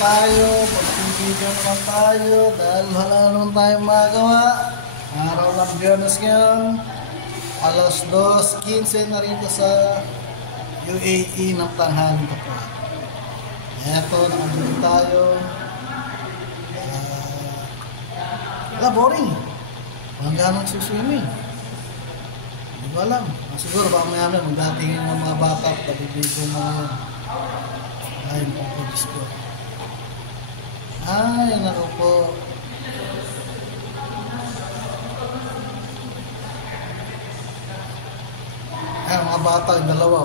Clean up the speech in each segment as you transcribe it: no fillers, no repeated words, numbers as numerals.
tayo, pag-video naman tayo dahil wala naman tayong magawa. Araw ng Biyernes ngayon, alas 2:15 na rito sa UAE ng tanghali pa po. Eto, nakabili tayo. Wala, boring. Walang ganang suswimming. Hindi ko alam. Siguro baka maya magdatingin ng mga bata at pag-video mga yun. Ay, pagpagis ko. Ay, naku po. Ay, mga bata, yung dalawa.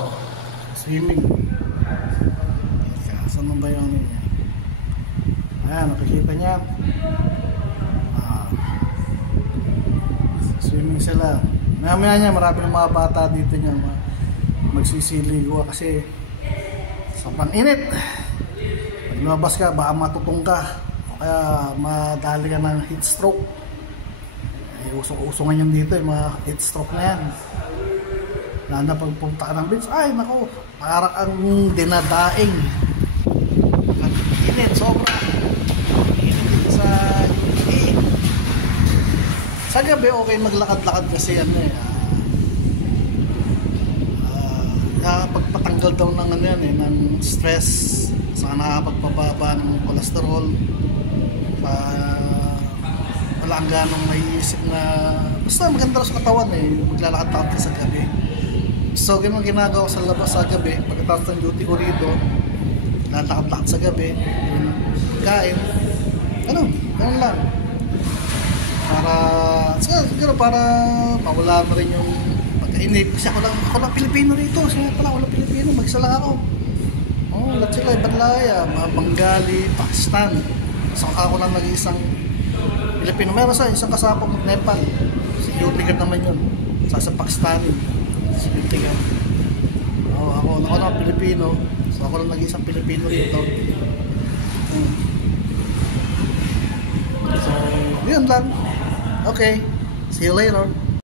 Swimming. Saan ba yung niya? Ayan, nakikita niya. Swimming sila. Maya niya, marami ng mga bata dito niya. Magsisiligo kasi sobrang init. Pag lumabas ka, baka matutong ka o kaya madali ka ng heat stroke. Usong-usongan yan dito, yung mga heat stroke na yan. Lalo na pagpunta ka ng beach, ay nako, parang ang dinadaing. Init, sobra. Init dito sa UAE. Sa gabi, okay maglakad-lakad kasi yan eh. Pagpatanggal daw ng ano yan eh, ng stress, saka nakapagpababa ng cholesterol, wala ang ganong maiisip na basta maganda sa katawan eh, maglalakad-lakad ka sa gabi. So ganun ginagawa ko sa labas sa gabi, pagkatapos ng duty ko rito, lalakad-lakad sa gabi, kain, ganun lang. Siguro para mawala na rin yung pagkainip. Kasi ako lang Pilipino rito. Sige pala, ako lang Pilipino. Mag-isa lang ako. Lahat sila, ibang laya. Bengali, Pakistan. So ako lang nag-iisang Pilipino. Meron sa isang kasama ng Nepal. Security guard naman yun. Sa Pakistani. Security guard. Ako lang Pilipino. So ako lang nag-iisang Pilipino rito. So, yun lang. Okay. See you later.